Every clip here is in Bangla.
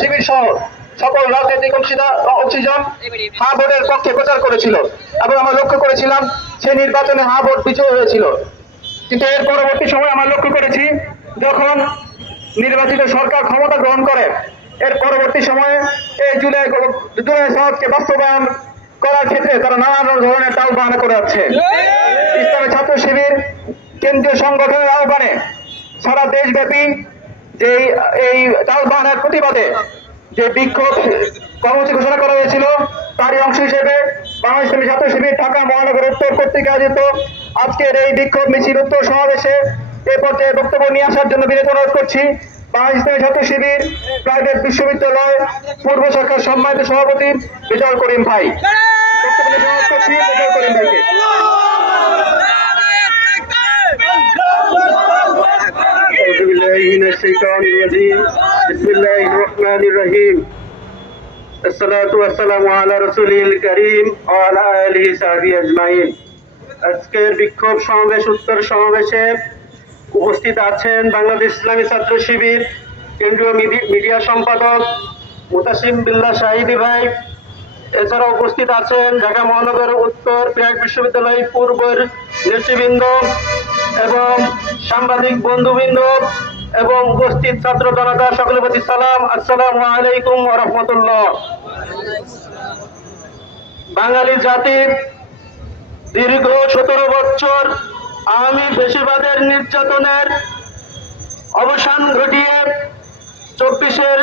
শিবির সহ সকল রাজনৈতিক অংশীজন হা ভোটের পক্ষে প্রচার করেছিল এবং আমরা লক্ষ্য করেছিলাম সেই নির্বাচনে হা ভোট বিজয় হয়েছিল। কিন্তু এর পরবর্তী সময় আমরা লক্ষ্য করেছি যখন নির্বাচিত সরকার ক্ষমতা গ্রহণ করে এর পরবর্তী সময়ে এই জুলাই সনদকে বাস্তবায়ন করার ক্ষেত্রে তারা নানা ধরনের টালবাহানা করে যাচ্ছে। ইসলামী ছাত্র শিবির কেন্দ্রীয় সংগঠনের আহ্বানে সারা দেশব্যাপী যে এই টালবাহানার প্রতিবাদে যে বিক্ষোভ কর্মসূচি ঘোষণা করা হয়েছিল তারই অংশ হিসেবে বাংলাদেশ ইসলামী ছাত্র শিবির ঢাকা মহানগর উত্তর কর্তৃক আয়োজিত আজকের এই বিক্ষোভ মিছিল উত্তর সমাবেশে এ পর্যায়ে বক্তব্য নিয়ে আসার জন্য বিনীত অনুরোধ করছি বাংলাদেশ ইসলামী ছাত্র শিবির প্রাইভেট বিশ্ববিদ্যালয় পূর্ব শাখার সম্মানিত সভাপতি রেজাউল করিম ভাই। বক্তব্য নিয়ে অনুরোধ করছি রেজাউল করিম ভাইকে। আজকের বিক্ষোভ সমাবেশ উত্তর সমাবেশে উপস্থিত আছেন বাংলাদেশ ইসলামী ছাত্র শিবির কেন্দ্রীয় মিডিয়া সম্পাদক মুতাসিম বিল্লাহ শাহিদি ভাই। এছাড়া উপস্থিত আছেন ঢাকা মহানগর উত্তর প্রাইভেট বিশ্ববিদ্যালয় পূর্বের নেতৃবৃন্দ এবং সাংবাদিক বন্ধুবৃন্দ এবং উপস্থিত ছাত্র জনতা সকলের প্রতি সালাম, আসসালামু আলাইকুম ওয়া রাহমাতুল্লাহ। বাঙালি জাতির দীর্ঘ 17 বছর আওয়ামী ফ্যাসিবাদের নির্যাতনের অবসান ঘটিয়ে 24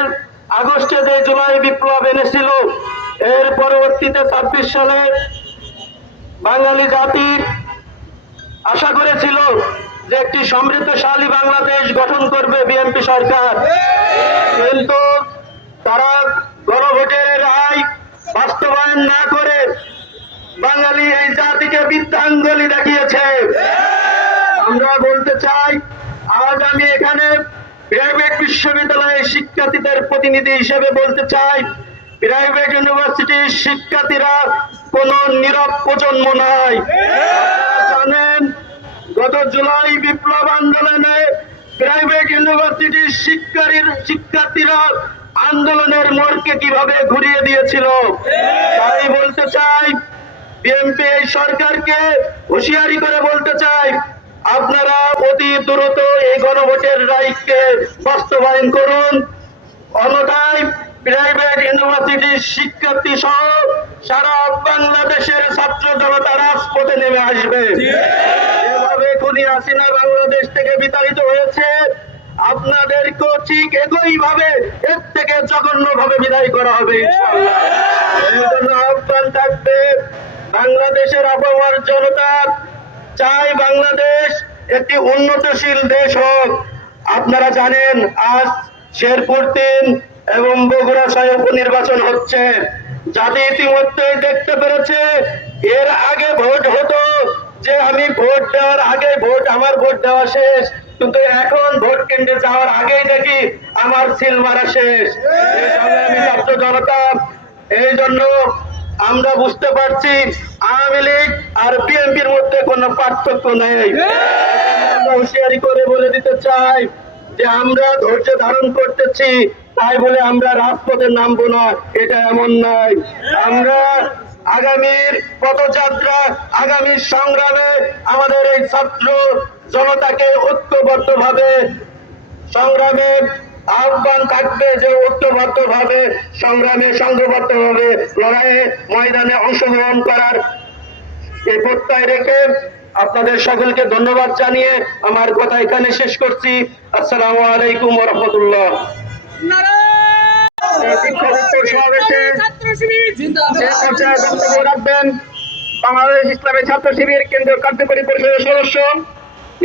আগস্টে যে জুলাই বিপ্লব এনেছিল এর পরবর্তীতে 26 সালে বাঙালি জাতি আশা করেছিল যে একটি সমৃদ্ধশালী বাংলাদেশ গঠন করবে বিএনপি সরকার, কিন্তু তারা গণভোটের রায় বাস্তবায়ন না করে বাঙালি এই জাতিকে বৃদ্ধাঙ্গুলি দেখিয়েছে। আমরা বলতে চাই, আজ আমি এখানে প্রাইভেট বিশ্ববিদ্যালয়ের শিক্ষার্থীদের প্রতিনিধি হিসেবে বলতে চাই, প্রাইভেট ইউনিভার্সিটির শিক্ষার্থীরা কোন নীরব প্রজন্ম নয়। জানেন, গত জুলাই বিপ্লব আন্দোলনে প্রাইভেট ইউনিভার্সিটির শিক্ষার্থীরা আন্দোলনের মোড়কে কিভাবে ঘুরিয়ে দিয়েছিল। তাই বলতে চাই, বিএনপি এই সরকারকে হুঁশিয়ারি করে বলতে চাই, আপনারা অতি দ্রুত এই গণভোটের রায়কে বাস্তবায়ন করুন, অন্যথায় প্রাইভেট ইউনিভার্সিটির শিক্ষার্থী সহ সারা বাংলাদেশের ছাত্র জনতা রাজপথে নেমে আসবে। এভাবে খুনি হাসিনা বাংলাদেশ থেকে বিতাড়িত হয়েছে, আপনাদেরকেও ঠিক একই ভাবে এর থেকে জঘন্য ভাবে বিদায় করা হবে। এই জন্য আহ্বান থাকবে, বাংলাদেশের আবহাওয়ার জনতা চাই বাংলাদেশ একটি উন্নতশীল দেশ হোক। আপনারা জানেন, আজ শেরপুর 3 এবং বগুড়া 6 উপনির্বাচন হচ্ছে। জাতি ইতিমধ্যেই দেখতে পেরেছে, এর আগে ভোট হতো যে আমি ভোট দেওয়ার আগে আমার ভোট দেওয়া শেষ, কিন্তু এখন ভোট কেন্দ্রে যাওয়ার আগেই দেখি আমার সিল মারা শেষ। আমি ছাত্র জনতা, এই জন্য আমরা বুঝতে পারছি আওয়ামী লীগ আর বিএনপির মধ্যে কোনো পার্থক্য নেই। হুঁশিয়ারি করে বলে দিতে চাই যে আমরা ধৈর্য ধারণ করতেছি তাই বলে আমরা রাজপথে নামবো না, এটা এমন নয়। আমরা আগামীর পদযাত্রা, আগামী সংগ্রামে আমাদের এই ছাত্র জনতাকে ঐক্যবদ্ধ ভাবে সংগ্রামে আহ্বান থাকবে যে ঐক্যবদ্ধ ভাবে সংগ্রামে সংঘবদ্ধ ভাবে লড়াইয়ে ময়দানে অংশগ্রহণ করার এই প্রত্যয় রেখে আপনাদের সকলকে ধন্যবাদ জানিয়ে আমার কথা এখানে শেষ করছি। আসসালামু আলাইকুম ওয়া রাহমাতুল্লাহ। বাংলাদেশ ইসলামী ছাত্র শিবির কেন্দ্রীয় কার্যকরী পরিষদের সদস্য